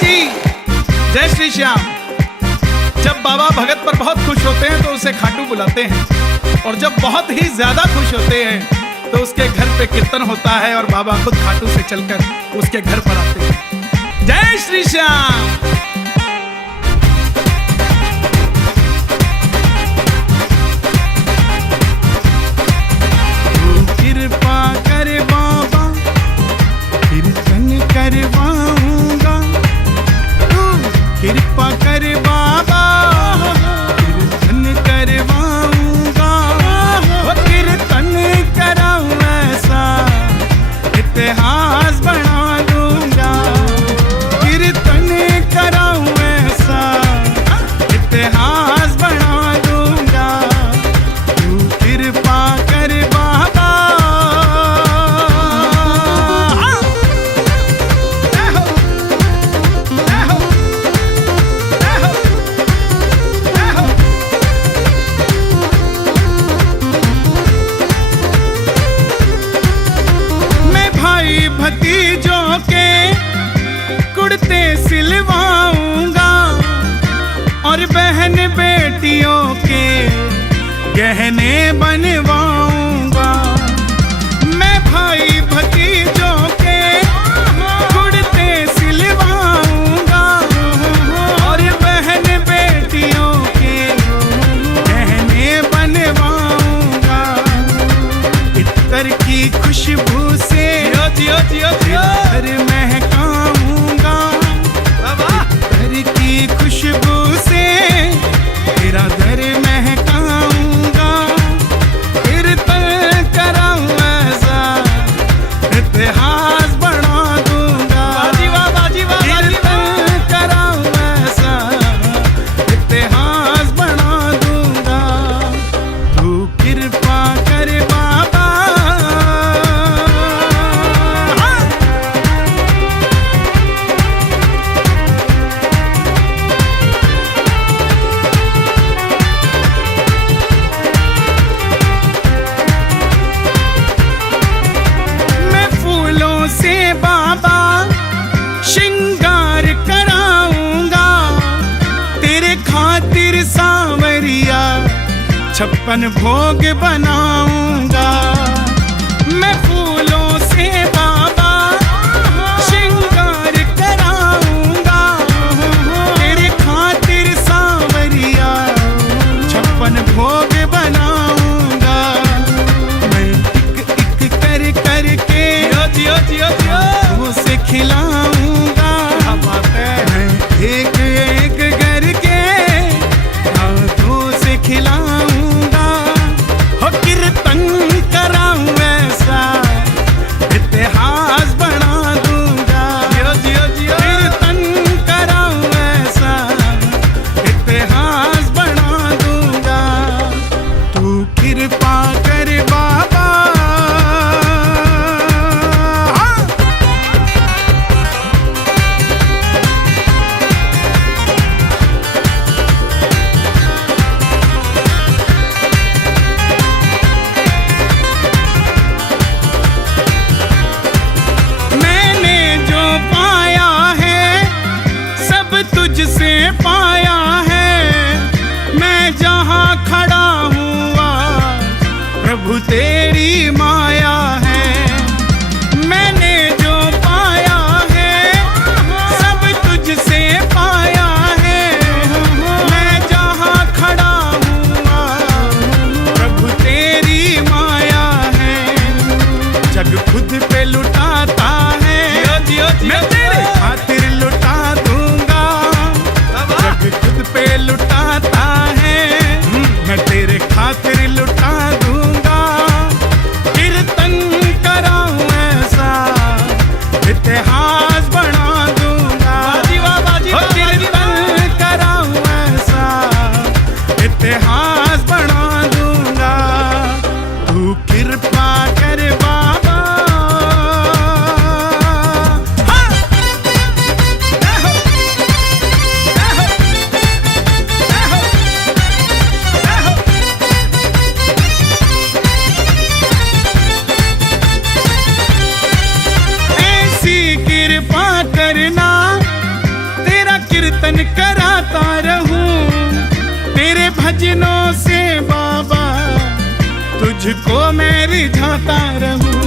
जी जय श्री श्याम। जब बाबा भगत पर बहुत खुश होते हैं तो उसे खाटू बुलाते हैं, और जब बहुत ही ज्यादा खुश होते हैं तो उसके घर पे कीर्तन होता है और बाबा खुद खाटू से चलकर उसके घर पर आते हैं। जय श्री श्याम। कृपा कर बाबा कीर्तन करवाऊंगा, तू कृपा कर बाबा कीर्तन करवाऊंगा, वो कीर्तन कराऊं ऐसा इतिहास बना दूंगा, कीर्तन कराऊं ऐसा इतिहास बना दूंगा, तू कृपा कर बाबा। भतीजों के कुर्ते सिलवाऊंगा और बहन बेटियों के गहने बनवाऊंगा। मैं भाई भतीजों के कुर्ते सिलवाऊंगा और बहन बेटियों के गहने बनवाऊंगा। इत्तर की खुशबू से घर महकाऊंगा, घर की खुशबू से तेरा घर महकाऊंगा, कीर्तन कराऊं ऐसा इतिहास बना दूंगा, कीर्तन कराऊं ऐसा इतिहास बना दूंगा, तू कृपा कर बाबा। से बाबा श्रृंगार कराऊंगा, तेरे खातिर सांवरिया 56 भोग बनाऊंगा। मैं फूलों से बाबा श्रृंगार कराऊंगा, तेरे खातिर सांवरिया 56 भोग बनाऊंगा। मैं एक एक कर करके हाथों से खिलाऊंगा, मैं एक एक करके हाथों से खिलाऊंगा, हो कीर्तन कराऊं ऐसा इतिहास बना दूंगा, कीर्तन कराऊं ऐसा इतिहास बना दूंगा, तू कृपा कर बाबा। तुझसे पाया है मैं जहां खड़ा हुआ, प्रभु तेरी माया है। मैंने जो पाया है सब तुझसे पाया है, मैं जहां खड़ा हुआ, प्रभु तेरी माया है। जग खुद पे लुटाता है, मैं तेरे खातिर लुटा दूंगा, कीर्तन कराता रहूं, तेरे भजनों से बाबा तुझको मैं रिझाता रहूं।